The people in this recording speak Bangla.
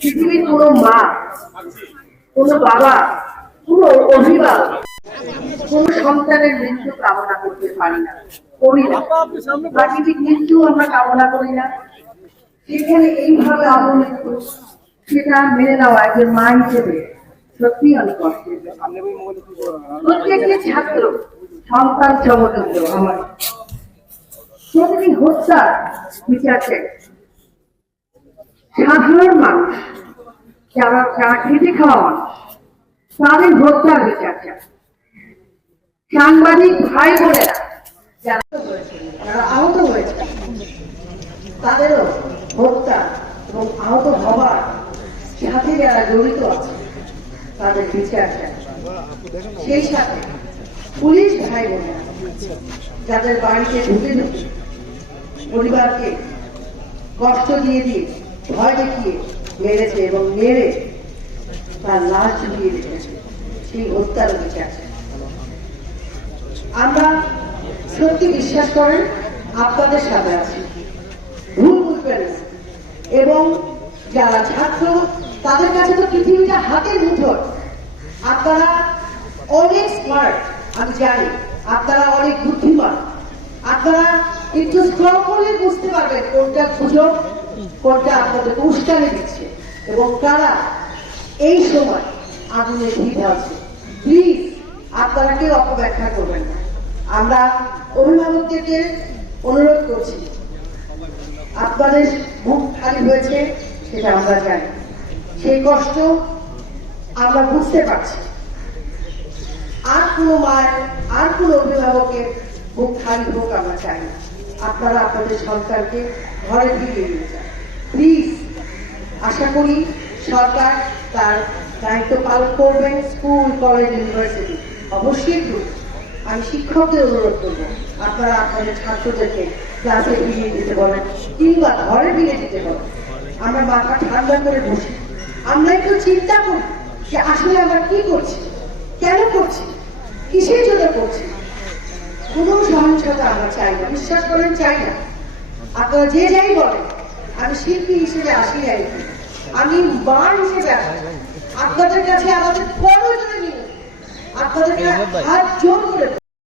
পৃথিবীর কোনো মা, কোনো বাবা, কোনো অভিভাবক, কোন সন্তানের মৃত্যু কামনা করতে পারি না, করি না। প্রাকৃতিক মৃত্যু আমরা কামনা করি না। সেখানে এইভাবে অবমৃত্যু সেটা মেনে নেওয়া একজন মা হিসেবে সত্যি অনেক কষ্টের প্রত্যেকটি ছাত্র সন্তান সমতুল্য আমার প্রতিটি হত্যার বিচার চাই। সাধারণ মানুষ, যারা যারা খেটে খাওয়া তাদের হত্যার বিচার চাই সাংবাদিক ভাই বোনেরা যারা যারা আহত হয়েছে তাদেরও হত্যা এবং আহত হওয়ার সাথে যারা জড়িত আছে, তাদের বিচার চাই সেই সাথে পুলিশ ভাই বোনেরা যাদের বাড়িতে ঢুকে ঢুকে পরিবারকে কষ্ট দিয়ে দিয়ে ভয় দেখিয়ে মেরেছে এবং মেরে তার লাশ ঝুলিয়ে রেখেছে। সেই হত্যার বিচার। আমরা সত্যি বিশ্বাস করেন, আপনাদের সাথে আছি। ভুল বুঝবেন না। এবং যারা ছাত্র, তাদের কাছে তো পৃথিবীটা হাতের মুঠোর আপনারা অনেক স্মার্ট আমি জানি। আপনারা অনেক বুদ্ধিমান। আপনারা একটু স্ক্রল করলে বুঝতে পারবেন কোনটা গুজব কোনটা আপনাদের উস্কানি দিচ্ছে এবং তারা এই সময় আগুনে ভিড় আছে প্লিজ আপনারা কেউ অপব্যাখ্যা করবেন না। আমরা অভিভাবকদেরকে অনুরোধ করছি, আপনাদের মুখ খালি হয়েছে সেটা আমরা জানি। সেই কষ্ট আমরা বুঝতে পারছি। আর কোনো মায়ের, আর কোনো অভিভাবকের মুখ খালি হোক আমরা চাই আপনারা আপনাদের সন্তানকে ঘরে ফিরিয়ে নিয়ে যান। আশা করি, সরকার তার দায়িত্ব পালন করবেন স্কুল, কলেজ, ইউনিভার্সিটি। অবশ্যই আমি শিক্ষকদের অনুরোধ করব, আপনারা আপনাদের ছাত্রদেরকে ক্লাসে ফিরিয়ে দিতে বলেন, কিংবা ঘরে ফিরে দিতে বলেন। আমরা মাথা ঠান্ডা করে বসি। আমরা একটু চিন্তা করি যে আসলে আমরা কি করছি, কেন করছি, কিসের জন্য করছি। কোনো সহিংসতা আমরা চাই না, বিশ্বাস করেন, চাই না। আপনারা যে যাই বলেন, আমি শিল্পী হিসেবে আসি আর কি। আমি বার হিসেবে আপনাদের কাছে আমাদের জোরে নিয়ে আপনাদের হাত জোর করে